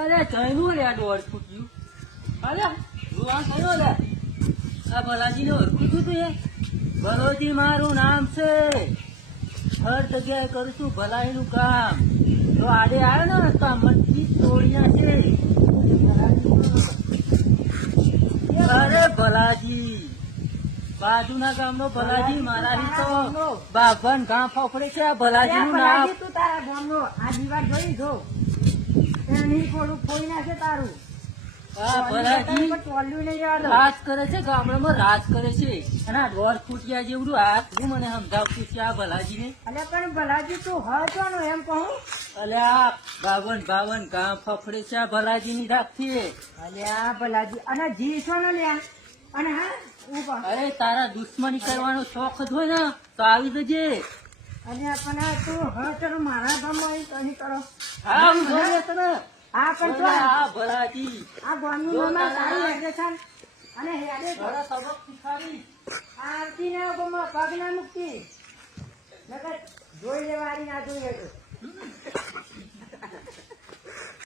અરે જઈનું લે આ દોડ ફૂટ્યું. અરે જુવાન થયો લે. આ ભલાજી નું ઓળખું તું એ? ભલોજી મારું નામ છે. હર જગ્યાએ કરું છું ભલાઈનું કામ. જો આડે આવ્યો ને તો આ મચ્છી તોડિયા છે. અરે ભલાજી, બાજુના ગામનો ભલાજી, મારાથી તો બાગવાન ગામ ફફડે છે. આ ભલાજી નું નામ. તું તારા ગામનો આ દીવાલ જોઈ જો એની થોડું ખોઈ નાખે તારું. હા ભલાજી ટોલ્યું નહીં જવાનું. રાજ કરે છે, ગામડામાં રાજ કરે છે. અને આ દોઢ ફૂટિયા જેવડું હાથ હું મને સમજાવતું છે આ ભલાજી ને. અલ્યા પણ ભલાજી તું હચવાનો એમ કહું. અલ્યા બાવન ગામ ફફડે છે આ ભલાજી ની રાખથી. અલ્યા ભલાજી અને જી છો ને લ્યા. અને હા ઉભા. અરે તારા દુશ્મની કરવાનો શોખ જ હોય ને તો આવી જજે. અલ્યા પણ આ તું હચવાનો મારા ગામમાં અહીં કરો. હા હું જોઈએ તને. આ પણ તો આ ભલાજી આ ગામનું નામ તારું એડ્રેસ અને હેડે તો તારા સબક શીખાડી. આરતી ને પગ ના મૂકતી નકર જોઈ લેવાની ના જોઈએ તો